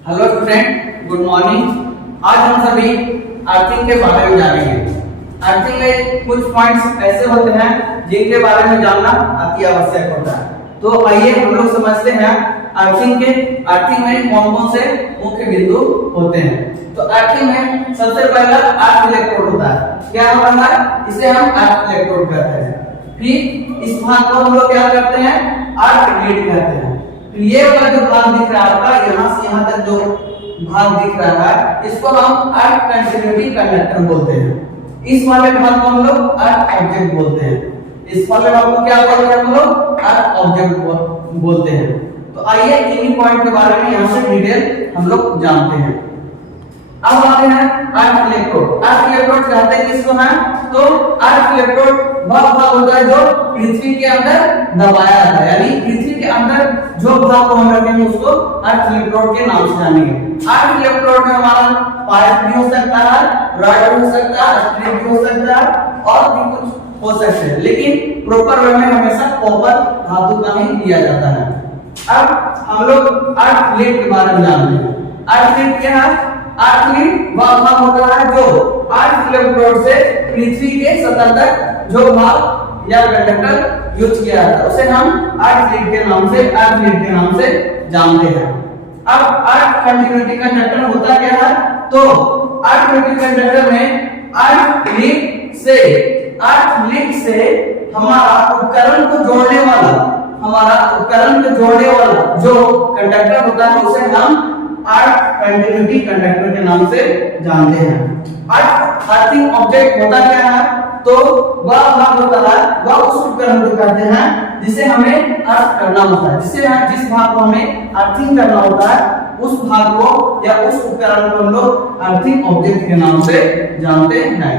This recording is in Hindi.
Hello student, good morning. आज हम सभी अर्थिंग के बारे में जानेंगे। अर्थिंग में कुछ पॉइंट्स ऐसे होते हैं जिनके बारे में जानना अति आवश्यक होता है। तो आइए हम लोग समझते हैं अर्थिंग में कौन कौन से मुख्य बिंदु होते हैं। तो अर्थिंग में सबसे पहला अर्थ इलेक्ट्रोड होता है। क्या होता है? इसे हम अर्थ इलेक्ट्रोड कहते हैं। फिर इस भाग को हम लोग क्या करते हैं? अर्थ लीड कहते हैं। ये वाला जो भाग दिख रहा है आपका, यहाँ से यहाँ तक जो भाग दिख रहा है, इसको हम अर्थ कंटिन्यूटी कंडक्टर बोलते हैं। इस वाले भाग को हम लोग अर्थ ऑब्जेक्ट बोलते हैं। इस वाले भाग को क्या बोलते हैं हम लोग? अर्थ ऑब्जेक्ट बोलते हैं। तो आइए इन्हीं पॉइंट के बारे में यहाँ से डिटेल हम लोग जानते हैं। अब आते हैं अर्थ इलेक्ट्रोड। अर्थ इलेक्ट्रोड कहते हैं किसको है? तो अर्थ इलेक्ट्रोड वह भाग होता है जो पृथ्वी के अंदर दबाया जाता है, यानी पृथ्वी के अंदर जो भाग को हम रखेंगे उसको अर्थ इलेक्ट्रोड के नाम से जानेंगे। अर्थ इलेक्ट्रोड में हमारा पाइप भी हो सकता है, रॉड भी हो सकता है, स्ट्रिप भी हो सकता है और भी कुछ हो सकते हैं, लेकिन प्रॉपर वे में हमेशा कॉपर धातु का ही दिया जाता है। अब हम लोग अर्थ लीड के बारे में जानते हैं। अर्थ लीड क्या है? अर्थ लीड वह भाग होता है जो अर्थ इलेक्ट्रोड से पृथ्वी के सतह तक जो भाग या कंडक्टर यूज किया जाता है उसे हम अर्थ लीड के नाम से जानते हैं। अब अर्थ कंटिन्यूटी कंडक्टर होता क्या है? तो अर्थ कंटिन्यूटी कंडक्टर में अर्थ लीड से हमारा उपकरण को जोड़ने वाला जो कंडक्टर होता है उसे हम अर्थ कंटिन्यूटी कंडक्टर के नाम से जानते हैं। अर्थिंग ऑब्जेक्ट होता क्या है? तो वह भाग होता है, वह उस उपकरण को कहते हैं जिसे हमें अर्थ करना होता है, जिस भाग को हमें अर्थिंग करना होता है उस भाग को या उस उपकरण को हम लोग अर्थिंग ऑब्जेक्ट के नाम से जानते हैं।